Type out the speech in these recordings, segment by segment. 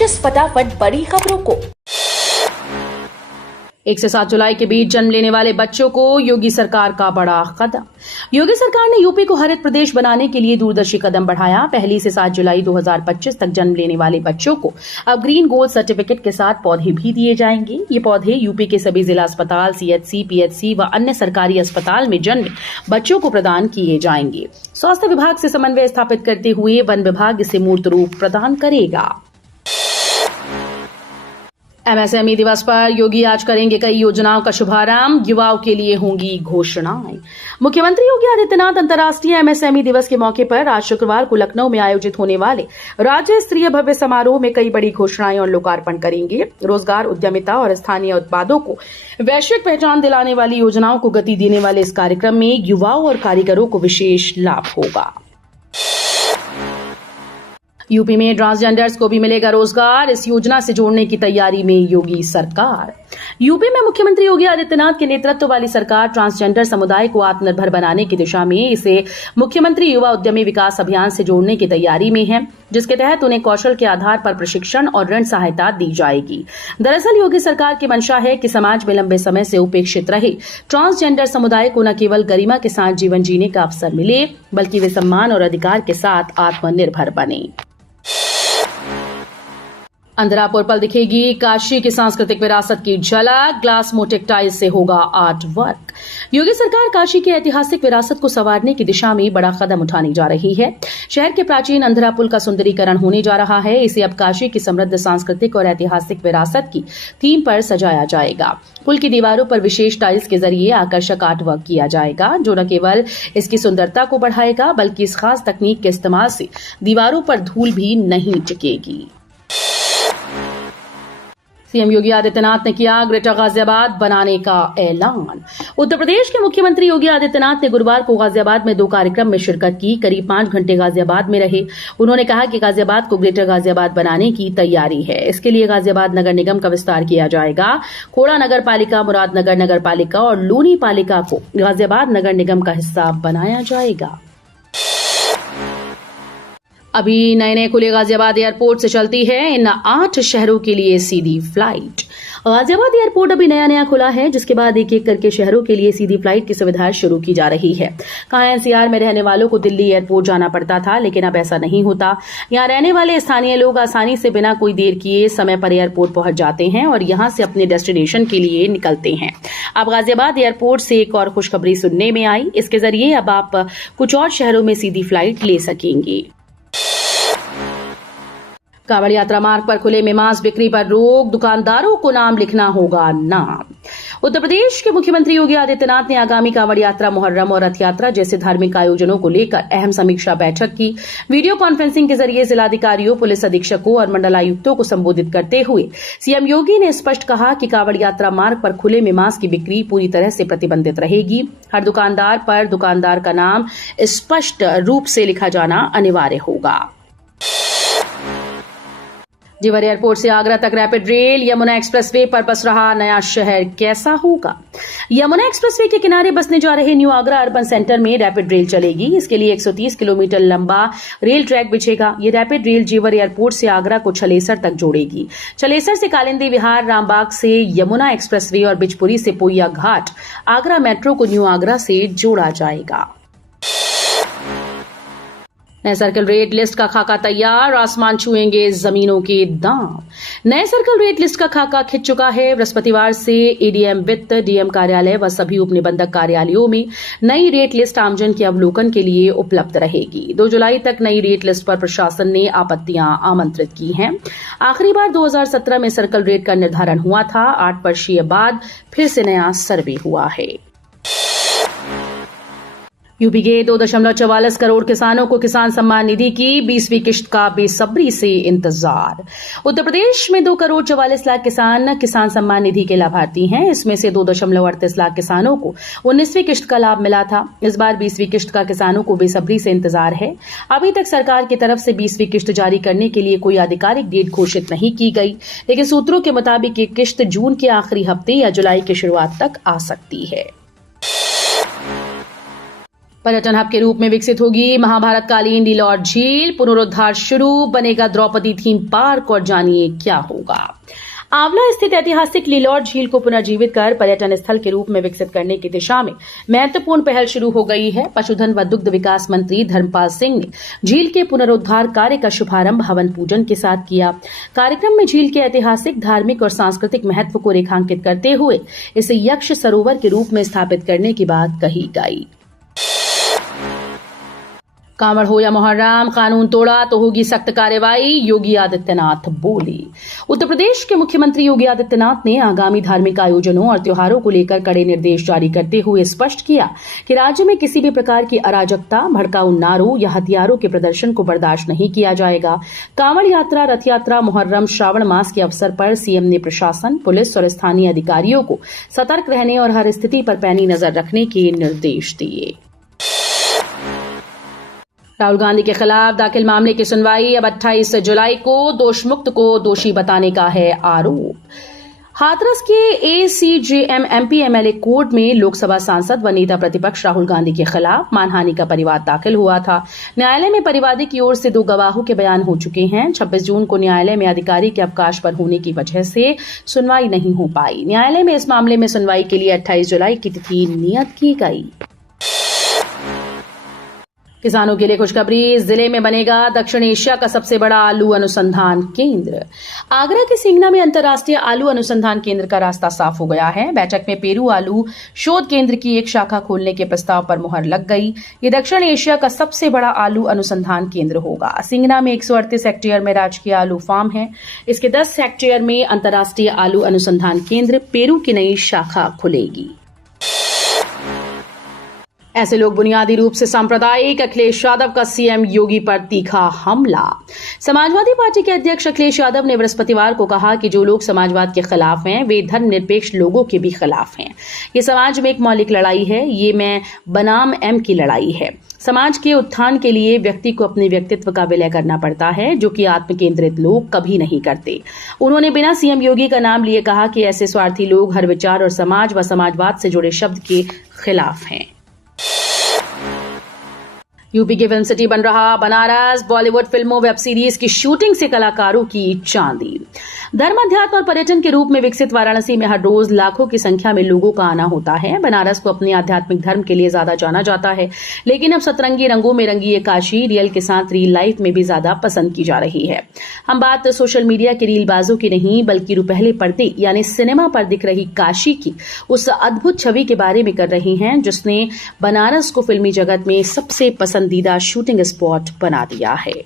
Watches फटाफट बड़ी खबरों को। 1 से 7 जुलाई के बीच जन्म लेने वाले बच्चों को योगी सरकार का बड़ा कदम। योगी सरकार ने यूपी को हरित प्रदेश बनाने के लिए दूरदर्शी कदम बढ़ाया। 1 से 7 जुलाई 2025 तक जन्म लेने वाले बच्चों को अब ग्रीन गोल्ड सर्टिफिकेट के साथ पौधे भी दिए जाएंगे। ये पौधे यूपी के सभी जिला अस्पताल, सीएचसी, पीएचसी व अन्य सरकारी अस्पताल में जन्मे बच्चों को प्रदान किए जाएंगे। स्वास्थ्य विभाग से समन्वय स्थापित करते हुए वन विभाग इसे मूर्त रूप प्रदान करेगा। एमएसएमई दिवस पर योगी आज करेंगे कई योजनाओं का शुभारंभ। युवाओं के लिए होंगी घोषणाएं। मुख्यमंत्री योगी आदित्यनाथ अंतर्राष्ट्रीय एमएसएमई दिवस के मौके पर आज शुक्रवार को लखनऊ में आयोजित होने वाले राज्य स्तरीय भव्य समारोह में कई बड़ी घोषणाएं और लोकार्पण करेंगे। रोजगार, उद्यमिता और स्थानीय उत्पादों को वैश्विक पहचान दिलाने वाली योजनाओं को गति देने वाले इस कार्यक्रम में युवाओं और कारीगरों को विशेष लाभ होगा। यूपी में ट्रांसजेंडर्स को भी मिलेगा रोजगार। इस योजना से जोड़ने की तैयारी में योगी सरकार। यूपी में मुख्यमंत्री योगी आदित्यनाथ के नेतृत्व वाली सरकार ट्रांसजेंडर समुदाय को आत्मनिर्भर बनाने की दिशा में इसे मुख्यमंत्री युवा उद्यमी विकास अभियान से जोड़ने की तैयारी में है, जिसके तहत उन्हें कौशल के आधार पर प्रशिक्षण और ऋण सहायता दी जाएगी। दरअसल योगी सरकार की मंशा है कि समाज में लंबे समय से उपेक्षित रहे ट्रांसजेंडर समुदाय को न केवल गरिमा के साथ जीवन जीने का अवसर मिले, बल्कि वे सम्मान और अधिकार के साथ आत्मनिर्भर बने। अंधरापुर पर दिखेगी काशी की सांस्कृतिक विरासत की झलक। ग्लास मोटिक टाइल्स से होगा आर्ट वर्क। योगी सरकार काशी की ऐतिहासिक विरासत को संवारने की दिशा में बड़ा कदम उठाने जा रही है। शहर के प्राचीन अंधरा पुल का सुंदरीकरण होने जा रहा है। इसे अब काशी की समृद्ध सांस्कृतिक और ऐतिहासिक विरासत की थीम पर सजाया जाएगा। पुल की दीवारों पर विशेष टाइल्स के जरिए आकर्षक आर्ट वर्क किया जाएगा, जो न केवल इसकी सुंदरता को बढ़ाएगा, बल्कि इस खास तकनीक के इस्तेमाल से दीवारों पर धूल भी नहीं टिकेगी। सीएम योगी आदित्यनाथ ने किया ग्रेटर गाजियाबाद बनाने का ऐलान। उत्तर प्रदेश के मुख्यमंत्री योगी आदित्यनाथ ने गुरुवार को गाजियाबाद में 2 कार्यक्रम में शिरकत की। करीब 5 घंटे गाजियाबाद में रहे। उन्होंने कहा कि गाजियाबाद को ग्रेटर गाजियाबाद बनाने की तैयारी है। इसके लिए गाजियाबाद नगर निगम का विस्तार किया जाएगा। खोड़ा नगर पालिका, मुरादनगर नगर पालिका और लूनी पालिका को गाजियाबाद नगर निगम का हिस्सा बनाया जाएगा। अभी नए खुले गाजियाबाद एयरपोर्ट से चलती है इन 8 शहरों के लिए सीधी फ्लाइट। गाजियाबाद एयरपोर्ट अभी नया खुला है, जिसके बाद एक करके शहरों के लिए सीधी फ्लाइट की सुविधा शुरू की जा रही है। कहां एनसीआर में रहने वालों को दिल्ली एयरपोर्ट जाना पड़ता था, लेकिन अब ऐसा नहीं होता। यहां रहने वाले स्थानीय लोग आसानी से बिना कोई देर किए समय पर एयरपोर्ट पहुंच जाते हैं और यहां से अपने डेस्टिनेशन के लिए निकलते हैं। अब गाजियाबाद एयरपोर्ट से एक और खुशखबरी सुनने में आई। इसके जरिए अब आप कुछ और शहरों में सीधी फ्लाइट ले सकेंगे। कांवड़ यात्रा मार्ग पर खुले में मांस बिक्री पर रोक। दुकानदारों को नाम लिखना होगा नाम। उत्तर प्रदेश के मुख्यमंत्री योगी आदित्यनाथ ने आगामी कांवड़ यात्रा, मुहर्रम और रथ यात्रा जैसे धार्मिक आयोजनों को लेकर अहम समीक्षा बैठक की। वीडियो कॉन्फ्रेंसिंग के जरिए जिलाधिकारियों, पुलिस अधीक्षकों और मंडलायुक्तों को संबोधित करते हुए सीएम योगी ने स्पष्ट कहा कि कांवड़ यात्रा मार्ग पर खुले में मांस की बिक्री पूरी तरह से प्रतिबंधित रहेगी। हर दुकानदार पर दुकानदार का नाम स्पष्ट रूप से लिखा जाना अनिवार्य होगा। जेवर एयरपोर्ट से आगरा तक रैपिड रेल। यमुना एक्सप्रेसवे पर बस रहा नया शहर कैसा होगा। यमुना एक्सप्रेसवे के किनारे बसने जा रहे न्यू आगरा अर्बन सेंटर में रैपिड रेल चलेगी। इसके लिए 130 किलोमीटर लंबा रेल ट्रैक बिछेगा। ये रैपिड रेल जेवर एयरपोर्ट से आगरा को छलेसर तक जोड़ेगी। छलेसर से कालिंदी विहार, रामबाग से यमुना एक्सप्रेसवे और बिजपुरी से पोइया घाट, आगरा मेट्रो को न्यू आगरा से जोड़ा जाएगा। नए सर्कल रेट लिस्ट का खाका तैयार। आसमान छुएंगे जमीनों के दाम। नए सर्कल रेट लिस्ट का खाका खिंच चुका है। बृहस्पतिवार से एडीएम वित्त, डीएम कार्यालय व सभी उप निबंधक कार्यालयों में नई रेट लिस्ट आमजन के अवलोकन के लिए उपलब्ध रहेगी। 2 जुलाई तक नई रेट लिस्ट पर प्रशासन ने आपत्तियां आमंत्रित की हैं। आखिरी बार 2017 में सर्कल रेट का निर्धारण हुआ था। 8 वर्षीय बाद फिर से नया सर्वे हुआ है। यूपी के 2.44 करोड़ किसानों को किसान सम्मान निधि की 20वीं किश्त का बेसब्री से इंतजार। उत्तर प्रदेश में 2 करोड़ 44 लाख किसान सम्मान निधि के लाभार्थी हैं। इसमें से 2.38 लाख किसानों को 19वीं किश्त का लाभ मिला था। इस बार 20वीं किश्त का किसानों को बेसब्री से इंतजार है। अभी तक सरकार की तरफ से 20वीं किश्त जारी करने के लिए कोई आधिकारिक डेट घोषित नहीं की गई, लेकिन सूत्रों के मुताबिक ये किश्त जून के आखिरी हफ्ते या जुलाई की शुरुआत तक आ सकती है। पर्यटन हब के रूप में विकसित होगी महाभारत कालीन लीलौर झील, पुनरुद्धार शुरू, बनेगा द्रौपदी थीम पार्क और जानिए क्या होगा। आंवला स्थित ऐतिहासिक लीलौर झील को पुनर्जीवित कर पर्यटन स्थल के रूप में विकसित करने की दिशा में महत्वपूर्ण पहल शुरू हो गई है। पशुधन व दुग्ध विकास मंत्री धर्मपाल सिंह ने झील के पुनरुद्धार कार्य का शुभारंभ हवन पूजन के साथ किया। कार्यक्रम में झील के ऐतिहासिक, धार्मिक और सांस्कृतिक महत्व को रेखांकित करते हुए इसे यक्ष सरोवर के रूप में स्थापित करने की बात कही गई। कांवड़ हो या मुहर्रम, कानून तोड़ा तो होगी सख्त कार्रवाई, योगी आदित्यनाथ बोले। उत्तर प्रदेश के मुख्यमंत्री योगी आदित्यनाथ ने आगामी धार्मिक आयोजनों और त्योहारों को लेकर कड़े निर्देश जारी करते हुए स्पष्ट किया कि राज्य में किसी भी प्रकार की अराजकता, भड़काऊ नारों या हथियारों के प्रदर्शन को बर्दाश्त नहीं किया जाएगा। कांवड़ यात्रा, रथ यात्रा, मुहर्रम, श्रावण मास के अवसर पर सीएम ने प्रशासन, पुलिस और स्थानीय अधिकारियों को सतर्क रहने और हर स्थिति पर पैनी नजर रखने के निर्देश दिए। राहुल गांधी के खिलाफ दाखिल मामले की सुनवाई अब 28 जुलाई को। दोषमुक्त को दोषी बताने का है आरोप। हाथरस के एसीजेएम एमपी एमएलए कोर्ट में लोकसभा सांसद व नेता प्रतिपक्ष राहुल गांधी के खिलाफ मानहानि का परिवाद दाखिल हुआ था। न्यायालय में परिवादी की ओर से 2 गवाहों के बयान हो चुके हैं। 26 जून को न्यायालय में अधिकारी के अवकाश पर होने की वजह से सुनवाई नहीं हो पाई। न्यायालय में इस मामले में सुनवाई के लिए 28 जुलाई की तिथि नियत की गई। किसानों के लिए खुशखबरी, जिले में बनेगा दक्षिण एशिया का सबसे बड़ा आलू अनुसंधान केंद्र। आगरा के सिंगना में अंतर्राष्ट्रीय आलू अनुसंधान केंद्र का रास्ता साफ हो गया है। बैठक में पेरू आलू शोध केंद्र की एक शाखा खोलने के प्रस्ताव पर मुहर लग गई। ये दक्षिण एशिया का सबसे बड़ा आलू अनुसंधान केंद्र होगा। सिंगना में 138 हेक्टेयर में राजकीय आलू फार्म है। इसके 10 हेक्टेयर में अंतर्राष्ट्रीय आलू अनुसंधान केंद्र पेरू की नई शाखा खुलेगी। ऐसे लोग बुनियादी रूप से सांप्रदायिक, अखिलेश यादव का सीएम योगी पर तीखा हमला। समाजवादी पार्टी के अध्यक्ष अखिलेश यादव ने बृहस्पतिवार को कहा कि जो लोग समाजवाद के खिलाफ हैं वे धर्मनिरपेक्ष लोगों के भी खिलाफ हैं। ये समाज में एक मौलिक लड़ाई है, ये मैं बनाम एम की लड़ाई है। समाज के उत्थान के लिए व्यक्ति को अपने व्यक्तित्व का विलय करना पड़ता है, जो कि आत्म केंद्रित लोग कभी नहीं करते। उन्होंने बिना सीएम योगी का नाम लिए कहा कि ऐसे स्वार्थी लोग हर विचार और समाज व समाजवाद से जुड़े शब्द के खिलाफ हैं। यूपी की फिल्म सिटी बन रहा बनारस। बॉलीवुड फिल्मों, वेब सीरीज की शूटिंग से कलाकारों की चांदी। धर्म, अध्यात्म और पर्यटन के रूप में विकसित वाराणसी में हर रोज लाखों की संख्या में लोगों का आना होता है। बनारस को अपने आध्यात्मिक धर्म के लिए ज्यादा जाना जाता है, लेकिन अब सतरंगी रंगों में रंगी ये काशी रियल के साथ रियल लाइफ में भी ज्यादा पसंद की जा रही है। हम बात सोशल मीडिया के रीलबाजों की नहीं, बल्कि रुपहले पर्दे यानी सिनेमा पर दिख रही काशी की उस अद्भुत छवि के बारे में कर रही हैं, जिसने बनारस को फिल्मी जगत में सबसे पसंदीदा शूटिंग स्पॉट बना दिया है।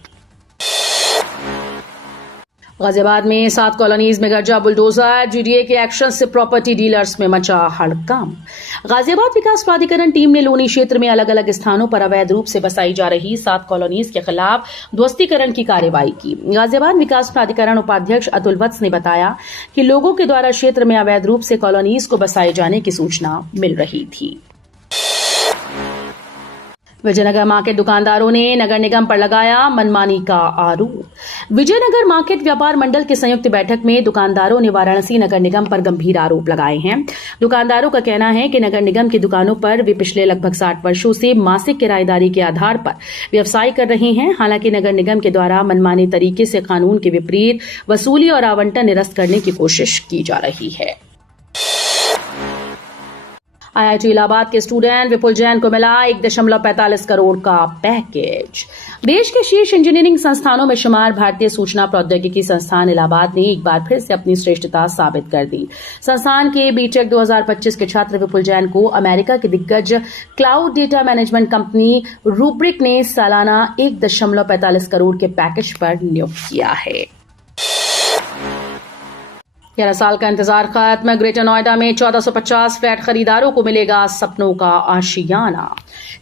गाजियाबाद में 7 कॉलोनीज में गरजा बुलडोजर। जीडीए के एक्शन से प्रॉपर्टी डीलर्स में मचा हड़कंप। गाजियाबाद विकास प्राधिकरण टीम ने लोनी क्षेत्र में अलग अलग स्थानों पर अवैध रूप से बसाई जा रही 7 कॉलोनीज के खिलाफ ध्वस्तीकरण की कार्रवाई की। गाजियाबाद विकास प्राधिकरण उपाध्यक्ष अतुल वत्स ने बताया कि लोगों के द्वारा क्षेत्र में अवैध रूप से कॉलोनीज को बसाए जाने की सूचना मिल रही थी। विजयनगर मार्केट दुकानदारों ने नगर निगम पर लगाया मनमानी का आरोप। विजयनगर मार्केट व्यापार मंडल की संयुक्त बैठक में दुकानदारों ने वाराणसी नगर निगम पर गंभीर आरोप लगाए हैं। दुकानदारों का कहना है कि नगर निगम की दुकानों पर वे पिछले लगभग 60 वर्षों से मासिक किराएदारी के आधार पर व्यवसाय कर रहे हैं। हालांकि नगर निगम के द्वारा मनमाने तरीके से कानून के विपरीत वसूली और आवंटन निरस्त करने की कोशिश की जा रही है। आईआईटी इलाहाबाद के स्टूडेंट विपुल जैन को मिला 1.45 करोड़ का पैकेज। देश के शीर्ष इंजीनियरिंग संस्थानों में शुमार भारतीय सूचना प्रौद्योगिकी संस्थान इलाहाबाद ने एक बार फिर से अपनी श्रेष्ठता साबित कर दी। संस्थान के बीटेक 2025 के छात्र विपुल जैन को अमेरिका की दिग्गज cloud data management company rubric ने सालाना 1.45 करोड़ के पैकेज पर नियुक्त किया है। 11 साल का इंतजार खत्म। ग्रेटर नोएडा में 1450 फ्लैट खरीदारों को मिलेगा सपनों का आशियाना।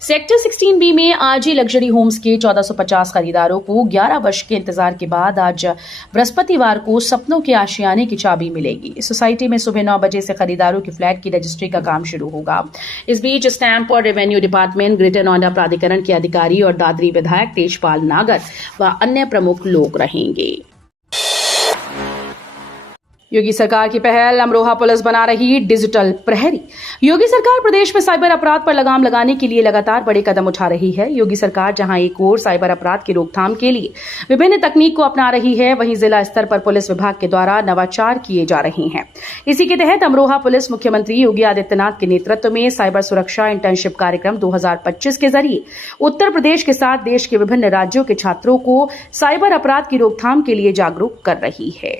सेक्टर 16B में आरजी लग्जरी होम्स के 1450 खरीदारों को 11 वर्ष के इंतजार के बाद आज बृहस्पतिवार को सपनों के आशियाने की चाबी मिलेगी। इस सोसाइटी में सुबह 9 बजे से खरीदारों की फ्लैट की रजिस्ट्री का काम शुरू होगा। इस बीच स्टैंप और रेवेन्यू डिपार्टमेंट, ग्रेटर नोएडा प्राधिकरण के अधिकारी और दादरी विधायक तेजपाल नागर व अन्य प्रमुख लोग रहेंगे। योगी सरकार की पहल, अमरोहा पुलिस बना रही डिजिटल प्रहरी। योगी सरकार प्रदेश में साइबर अपराध पर लगाम लगाने के लिए लगातार बड़े कदम उठा रही है। योगी सरकार जहां एक ओर साइबर अपराध की रोकथाम के लिए विभिन्न तकनीक को अपना रही है, वहीं जिला स्तर पर पुलिस विभाग के द्वारा नवाचार किए जा रहे हैं। इसी के तहत अमरोहा पुलिस मुख्यमंत्री योगी आदित्यनाथ के नेतृत्व में साइबर सुरक्षा इंटर्नशिप कार्यक्रम 2025 के जरिए उत्तर प्रदेश के साथ देश के विभिन्न राज्यों के छात्रों को साइबर अपराध की रोकथाम के लिए जागरूक कर रही है।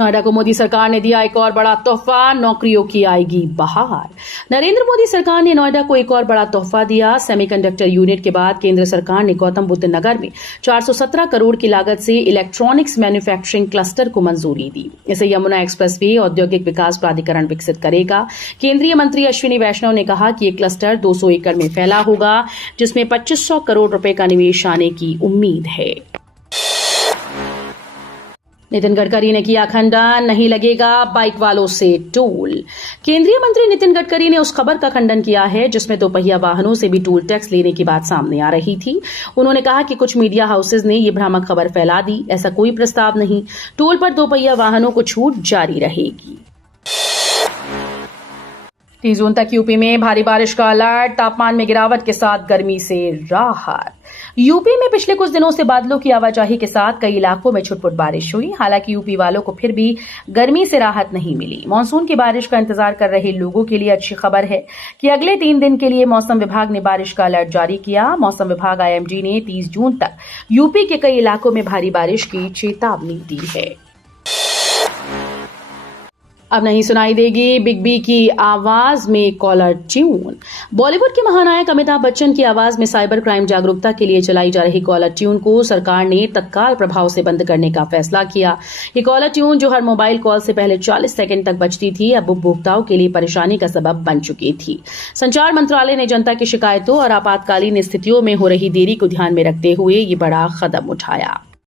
नोएडा को मोदी सरकार ने दिया एक और बड़ा तोहफा, नौकरियों की आएगी बहार। नरेंद्र मोदी सरकार ने नोएडा को एक और बड़ा तोहफा दिया। सेमीकंडक्टर यूनिट के बाद केंद्र सरकार ने गौतम बुद्ध नगर में 417 करोड़ की लागत से इलेक्ट्रॉनिक्स मैन्युफैक्चरिंग क्लस्टर को मंजूरी दी। इसे यमुना एक्सप्रेसवे औद्योगिक विकास प्राधिकरण विकसित करेगा। केंद्रीय मंत्री अश्विनी वैष्णव ने कहा कि यह क्लस्टर 200 एकड़ में फैला होगा, जिसमें 2500 करोड़ रुपए का निवेश आने की उम्मीद है। नितिन गडकरी ने किया खंडन, नहीं लगेगा बाइक वालों से टोल। केंद्रीय मंत्री नितिन गडकरी ने उस खबर का खंडन किया है जिसमें दोपहिया वाहनों से भी टोल टैक्स लेने की बात सामने आ रही थी। उन्होंने कहा कि कुछ मीडिया हाउसेज ने यह भ्रामक खबर फैला दी। ऐसा कोई प्रस्ताव नहीं। टोल पर दोपहिया वाहनों को छूट जारी रहेगी। 30 जून तक यूपी में भारी बारिश का अलर्ट, तापमान में गिरावट के साथ गर्मी से राहत। यूपी में पिछले कुछ दिनों से बादलों की आवाजाही के साथ कई इलाकों में छुटपुट बारिश हुई। हालांकि यूपी वालों को फिर भी गर्मी से राहत नहीं मिली। मानसून की बारिश का इंतजार कर रहे लोगों के लिए अच्छी खबर है कि अगले 3 दिन के लिए मौसम विभाग ने बारिश का अलर्ट जारी किया। मौसम विभाग IMD ने 30 जून तक यूपी के कई इलाकों में भारी बारिश की चेतावनी दी है। अब नहीं सुनाई देगी बिग बी की आवाज में कॉलर ट्यून। बॉलीवुड के महानायक अमिताभ बच्चन की आवाज में साइबर क्राइम जागरूकता के लिए चलाई जा रही कॉलर ट्यून को सरकार ने तत्काल प्रभाव से बंद करने का फैसला किया। ये कॉलर ट्यून जो हर मोबाइल कॉल से पहले 40 सेकंड तक बजती थी, अब उपभोक्ताओं के लिए परेशानी का सबब बन चुकी थी। संचार मंत्रालय ने जनता की शिकायतों और आपातकालीन स्थितियों में हो रही देरी को ध्यान में रखते हुए ये बड़ा कदम उठाया।